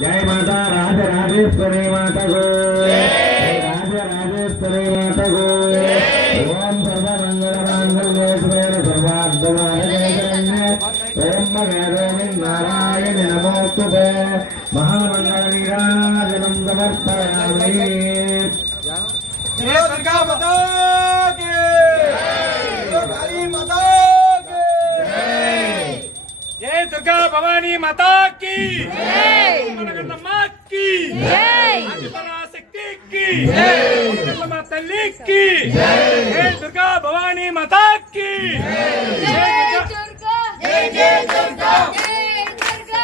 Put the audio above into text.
जय माता राजराजेश्वरी माता को, राजराजेश्वरी माता को। ओम सर्वमंगल मांगल्ये शिवे सर्वार्थसाधके ओम भगवते नारायण नमोस्तुते। महामंगल नीराजनं समर्पयामि। जय दुर्गा माता की, काली माता की, जय दुर्गा भवानी माता की, माँ की, शक्ति की, तल्ली की, जय दुर्गा भवानी माता की, जय दुर्गा, जय जय दुर्गा।